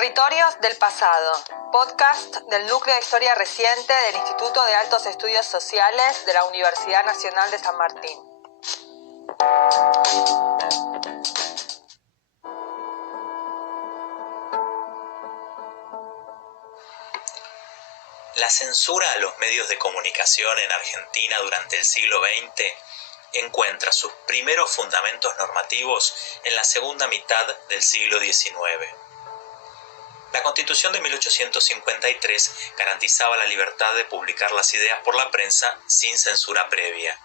Territorios del pasado, podcast del Núcleo de Historia Reciente del Instituto de Altos Estudios Sociales de la Universidad Nacional de San Martín. La censura a los medios de comunicación en Argentina durante el siglo XX encuentra sus primeros fundamentos normativos en la segunda mitad del siglo XIX. La Constitución de 1853 garantizaba la libertad de publicar las ideas por la prensa sin censura previa.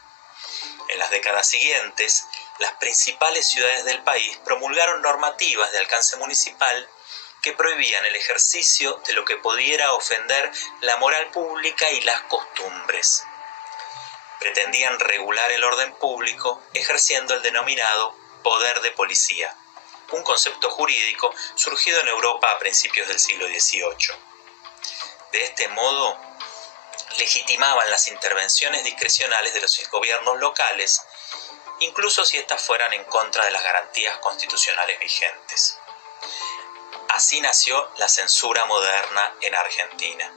En las décadas siguientes, las principales ciudades del país promulgaron normativas de alcance municipal que prohibían el ejercicio de lo que pudiera ofender la moral pública y las costumbres. Pretendían regular el orden público ejerciendo el denominado poder de policía, un concepto jurídico surgido en Europa a principios del siglo XVIII. De este modo, legitimaban las intervenciones discrecionales de los gobiernos locales, incluso si éstas fueran en contra de las garantías constitucionales vigentes. Así nació la censura moderna en Argentina.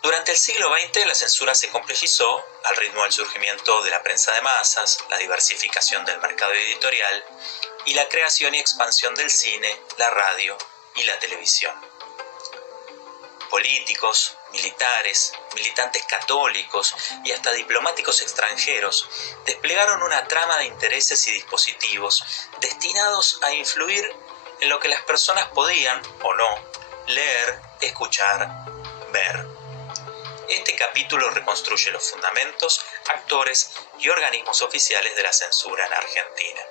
Durante el siglo XX la censura se complejizó al ritmo del surgimiento de la prensa de masas, la diversificación del mercado editorial y la creación y expansión del cine, la radio y la televisión. Políticos, militares, militantes católicos y hasta diplomáticos extranjeros desplegaron una trama de intereses y dispositivos destinados a influir en lo que las personas podían o no leer, escuchar, ver. Este capítulo reconstruye los fundamentos, actores y organismos oficiales de la censura en Argentina.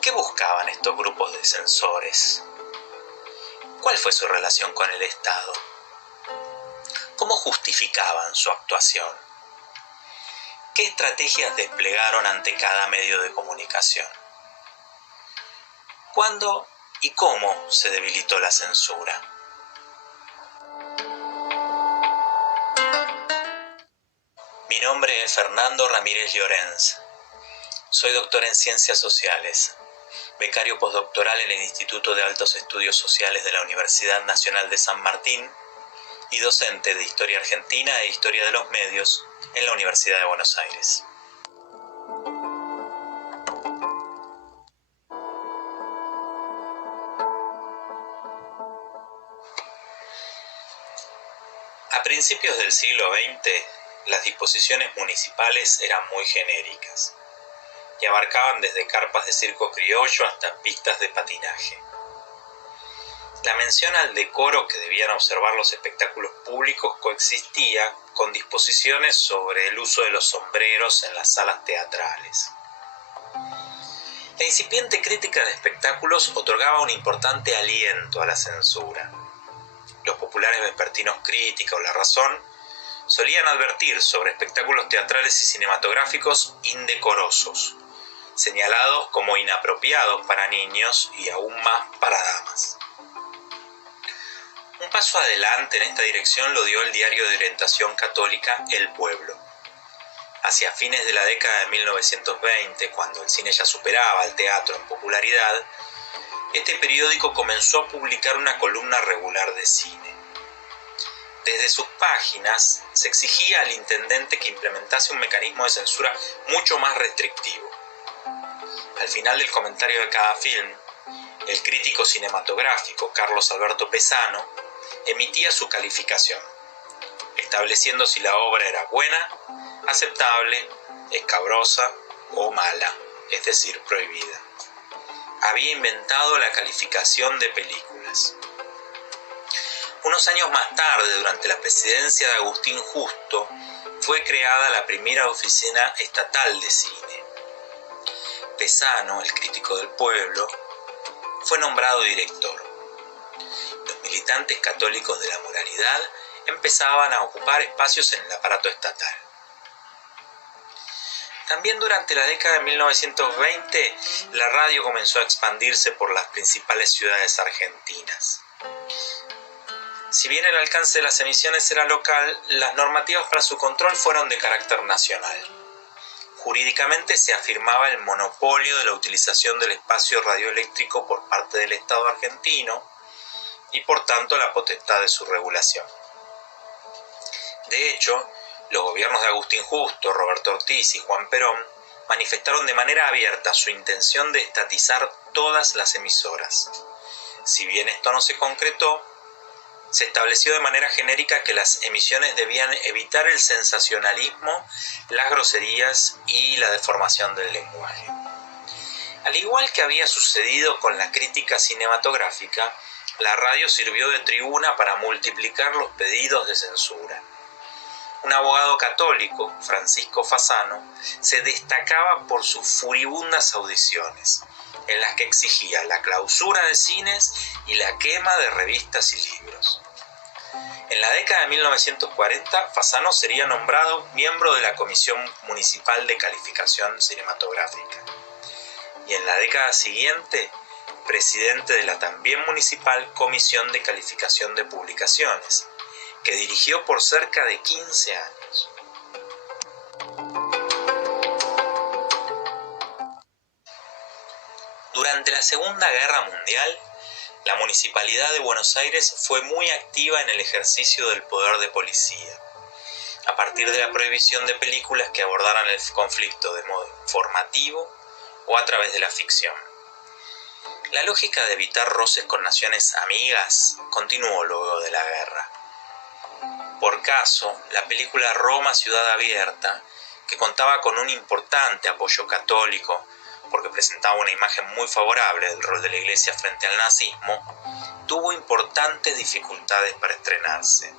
¿Qué buscaban estos grupos de censores? ¿Cuál fue su relación con el Estado? ¿Cómo justificaban su actuación? ¿Qué estrategias desplegaron ante cada medio de comunicación? ¿Cuándo y cómo se debilitó la censura? Mi nombre es Fernando Ramírez Llorens. Soy doctor en Ciencias Sociales, becario postdoctoral en el Instituto de Altos Estudios Sociales de la Universidad Nacional de San Martín y docente de Historia Argentina e Historia de los Medios en la Universidad de Buenos Aires. A principios del siglo XX, las disposiciones municipales eran muy genéricas y abarcaban desde carpas de circo criollo hasta pistas de patinaje. La mención al decoro que debían observar los espectáculos públicos coexistía con disposiciones sobre el uso de los sombreros en las salas teatrales. La incipiente crítica de espectáculos otorgaba un importante aliento a la censura. Los populares vespertinos Crítica o La Razón solían advertir sobre espectáculos teatrales y cinematográficos indecorosos, señalados como inapropiados para niños y aún más para damas. Un paso adelante en esta dirección lo dio el diario de orientación católica El Pueblo. Hacia fines de la década de 1920, cuando el cine ya superaba al teatro en popularidad, este periódico comenzó a publicar una columna regular de cine. Desde sus páginas se exigía al intendente que implementase un mecanismo de censura mucho más restrictivo. Al final del comentario de cada film, el crítico cinematográfico Carlos Alberto Pesano emitía su calificación, estableciendo si la obra era buena, aceptable, escabrosa o mala, es decir, prohibida. Había inventado la calificación de películas. Unos años más tarde, durante la presidencia de Agustín Justo, fue creada la primera oficina estatal de cine. Pesano, el crítico del pueblo, fue nombrado director. Los militantes católicos de la moralidad empezaban a ocupar espacios en el aparato estatal. También durante la década de 1920, la radio comenzó a expandirse por las principales ciudades argentinas. Si bien el alcance de las emisiones era local, las normativas para su control fueron de carácter nacional. Jurídicamente se afirmaba el monopolio de la utilización del espacio radioeléctrico por parte del Estado argentino y por tanto la potestad de su regulación. De hecho, los gobiernos de Agustín Justo, Roberto Ortiz y Juan Perón manifestaron de manera abierta su intención de estatizar todas las emisoras. Si bien esto no se concretó, se estableció de manera genérica que las emisiones debían evitar el sensacionalismo, las groserías y la deformación del lenguaje. Al igual que había sucedido con la crítica cinematográfica, la radio sirvió de tribuna para multiplicar los pedidos de censura. Un abogado católico, Francisco Fasano, se destacaba por sus furibundas audiciones, en las que exigía la clausura de cines y la quema de revistas y libros. En la década de 1940, Fasano sería nombrado miembro de la Comisión Municipal de Calificación Cinematográfica y en la década siguiente, presidente de la también municipal Comisión de Calificación de Publicaciones, que dirigió por cerca de 15 años. Durante la Segunda Guerra Mundial, la Municipalidad de Buenos Aires fue muy activa en el ejercicio del poder de policía, a partir de la prohibición de películas que abordaran el conflicto de modo informativo o a través de la ficción. La lógica de evitar roces con naciones amigas continuó luego de la guerra. Por caso, la película Roma Ciudad Abierta, que contaba con un importante apoyo católico, porque presentaba una imagen muy favorable del rol de la Iglesia frente al nazismo, tuvo importantes dificultades para estrenarse.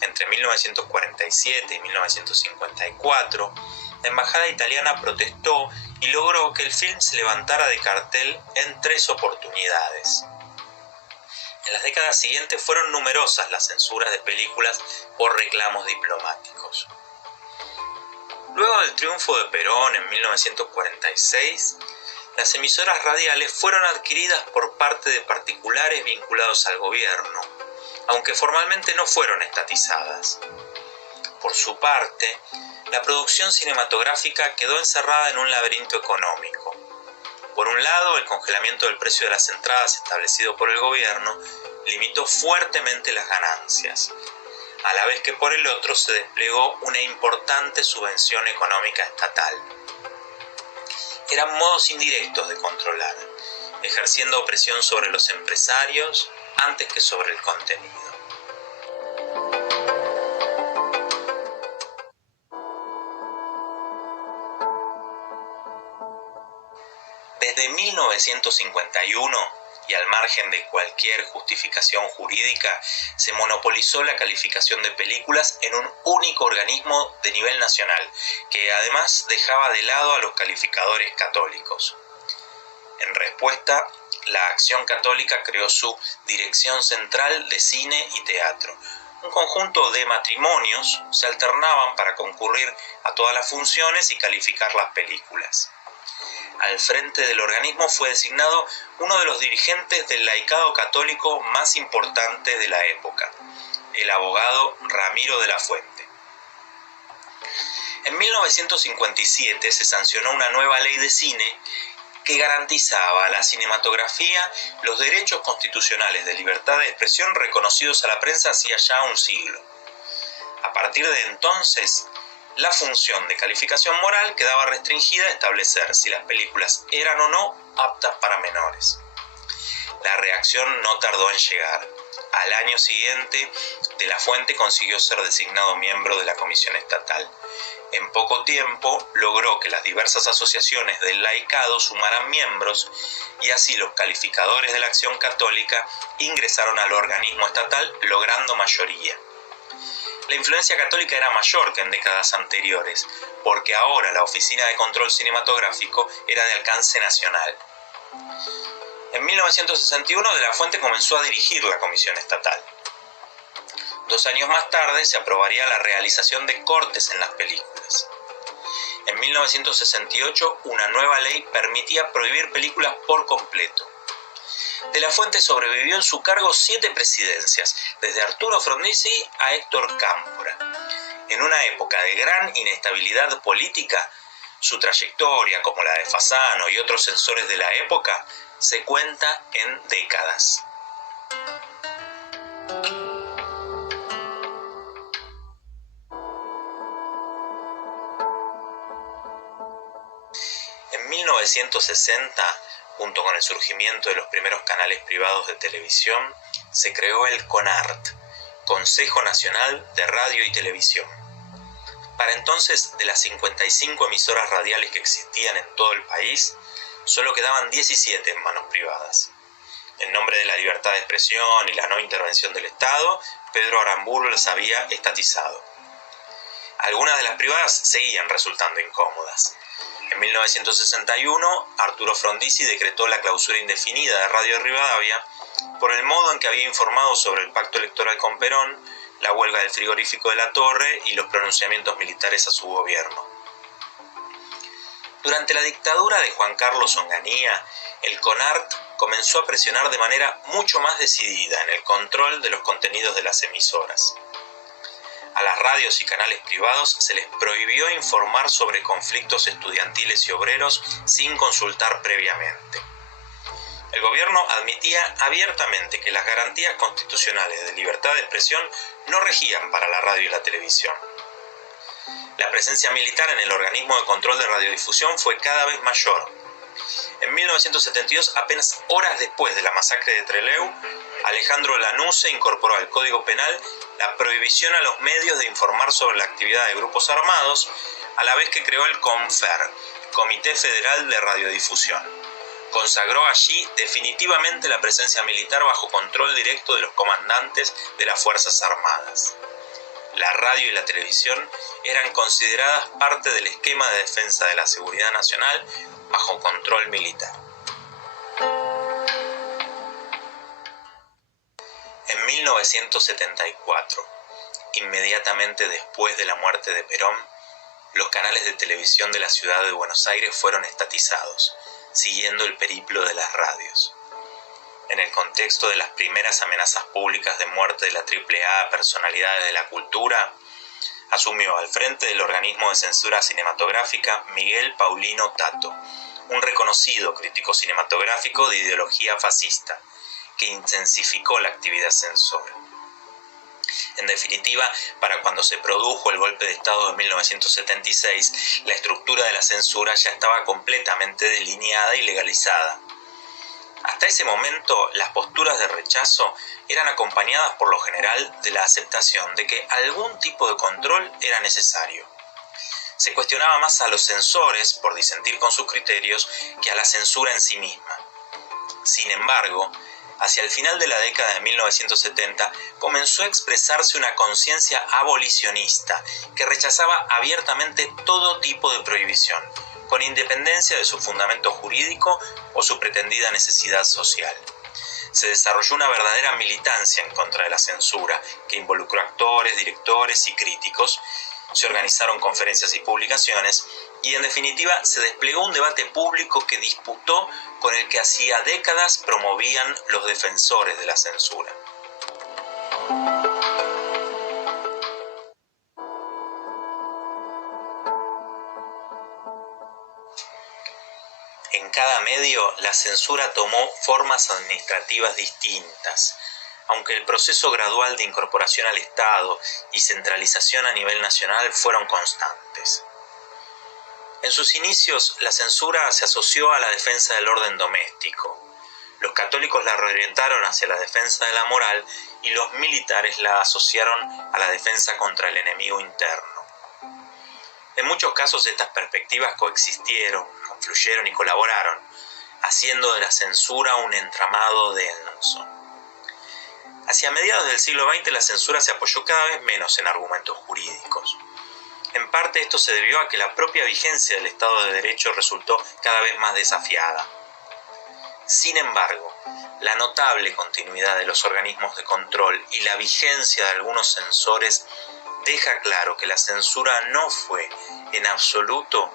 Entre 1947 y 1954, la embajada italiana protestó y logró que el film se levantara de cartel en 3 oportunidades. En las décadas siguientes fueron numerosas las censuras de películas por reclamos diplomáticos. Luego del triunfo de Perón en 1946, las emisoras radiales fueron adquiridas por parte de particulares vinculados al gobierno, aunque formalmente no fueron estatizadas. Por su parte, la producción cinematográfica quedó encerrada en un laberinto económico. Por un lado, el congelamiento del precio de las entradas establecido por el gobierno limitó fuertemente las ganancias, a la vez que por el otro se desplegó una importante subvención económica estatal. Eran modos indirectos de controlar, ejerciendo opresión sobre los empresarios antes que sobre el contenido. Desde 1951, y al margen de cualquier justificación jurídica, se monopolizó la calificación de películas en un único organismo de nivel nacional, que además dejaba de lado a los calificadores católicos. En respuesta, la Acción Católica creó su Dirección Central de Cine y Teatro. Un conjunto de matrimonios se alternaban para concurrir a todas las funciones y calificar las películas. Al frente del organismo fue designado uno de los dirigentes del laicado católico más importantes de la época, el abogado Ramiro de la Fuente. En 1957 se sancionó una nueva ley de cine que garantizaba a la cinematografía los derechos constitucionales de libertad de expresión reconocidos a la prensa hacía ya un siglo. A partir de entonces, la función de calificación moral quedaba restringida a establecer si las películas eran o no aptas para menores. La reacción no tardó en llegar. Al año siguiente, De la Fuente consiguió ser designado miembro de la Comisión Estatal. En poco tiempo logró que las diversas asociaciones del laicado sumaran miembros y así los calificadores de la Acción Católica ingresaron al organismo estatal logrando mayoría. La influencia católica era mayor que en décadas anteriores, porque ahora la Oficina de Control Cinematográfico era de alcance nacional. En 1961 De la Fuente comenzó a dirigir la Comisión Estatal. 2 años más tarde se aprobaría la realización de cortes en las películas. En 1968 una nueva ley permitía prohibir películas por completo. De la Fuente sobrevivió en su cargo 7 presidencias, desde Arturo Frondizi a Héctor Cámpora. En una época de gran inestabilidad política, Su trayectoria, como la de Fasano y otros censores de la época, se cuenta en décadas. En 1960, junto con el surgimiento de los primeros canales privados de televisión, se creó el CONART, Consejo Nacional de Radio y Televisión. Para entonces, de las 55 emisoras radiales que existían en todo el país, solo quedaban 17 en manos privadas. En nombre de la libertad de expresión y la no intervención del Estado, Pedro Aramburu las había estatizado. Algunas de las privadas seguían resultando incómodas. En 1961, Arturo Frondizi decretó la clausura indefinida de Radio Rivadavia por el modo en que había informado sobre el pacto electoral con Perón, la huelga del frigorífico de La Torre y los pronunciamientos militares a su gobierno. Durante la dictadura de Juan Carlos Onganía, el CONART comenzó a presionar de manera mucho más decidida en el control de los contenidos de las emisoras. A las radios y canales privados se les prohibió informar sobre conflictos estudiantiles y obreros sin consultar previamente. El gobierno admitía abiertamente que las garantías constitucionales de libertad de expresión no regían para la radio y la televisión. La presencia militar en el organismo de control de radiodifusión fue cada vez mayor. En 1972, apenas horas después de la masacre de Trelew, Alejandro Lanusse incorporó al Código Penal la prohibición a los medios de informar sobre la actividad de grupos armados, a la vez que creó el CONFER, Comité Federal de Radiodifusión. Consagró allí definitivamente la presencia militar bajo control directo de los comandantes de las Fuerzas Armadas. La radio y la televisión eran consideradas parte del esquema de defensa de la seguridad nacional bajo control militar. En 1974, inmediatamente después de la muerte de Perón, los canales de televisión de la ciudad de Buenos Aires fueron estatizados, siguiendo el periplo de las radios. En el contexto de las primeras amenazas públicas de muerte de la AAA a personalidades de la cultura, asumió al frente del organismo de censura cinematográfica Miguel Paulino Tato, un reconocido crítico cinematográfico de ideología fascista, que intensificó la actividad censora. En definitiva, para cuando se produjo el golpe de Estado de 1976, la estructura de la censura ya estaba completamente delineada y legalizada. Hasta ese momento, las posturas de rechazo eran acompañadas por lo general de la aceptación de que algún tipo de control era necesario. Se cuestionaba más a los censores por disentir con sus criterios que a la censura en sí misma. Sin embargo, hacia el final de la década de 1970 comenzó a expresarse una conciencia abolicionista que rechazaba abiertamente todo tipo de prohibición, con independencia de su fundamento jurídico o su pretendida necesidad social. Se desarrolló una verdadera militancia en contra de la censura, que involucró actores, directores y críticos. Se organizaron conferencias y publicaciones, y en definitiva se desplegó un debate público que disputó con el que hacía décadas promovían los defensores de la censura. En cada medio, la censura tomó formas administrativas distintas, aunque el proceso gradual de incorporación al Estado y centralización a nivel nacional fueron constantes. En sus inicios, la censura se asoció a la defensa del orden doméstico. Los católicos la reorientaron hacia la defensa de la moral y los militares la asociaron a la defensa contra el enemigo interno. En muchos casos estas perspectivas coexistieron, confluyeron y colaboraron, haciendo de la censura un entramado denso. Hacia mediados del siglo XX la censura se apoyó cada vez menos en argumentos jurídicos. En parte esto se debió a que la propia vigencia del Estado de Derecho resultó cada vez más desafiada. Sin embargo, la notable continuidad de los organismos de control y la vigencia de algunos censores deja claro que la censura no fue, en absoluto,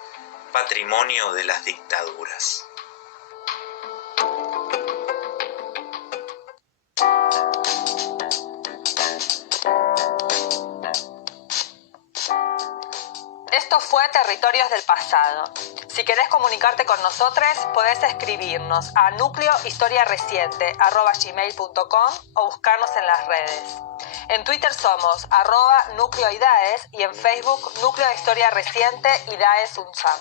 patrimonio de las dictaduras. Esto fue Territorios del Pasado. Si querés comunicarte con nosotros, podés escribirnos a nucleohistoriareciente@gmail.com o buscarnos en las redes. En Twitter somos @nucleoidaes y en Facebook Núcleo de Historia Reciente Idaes UNSAM.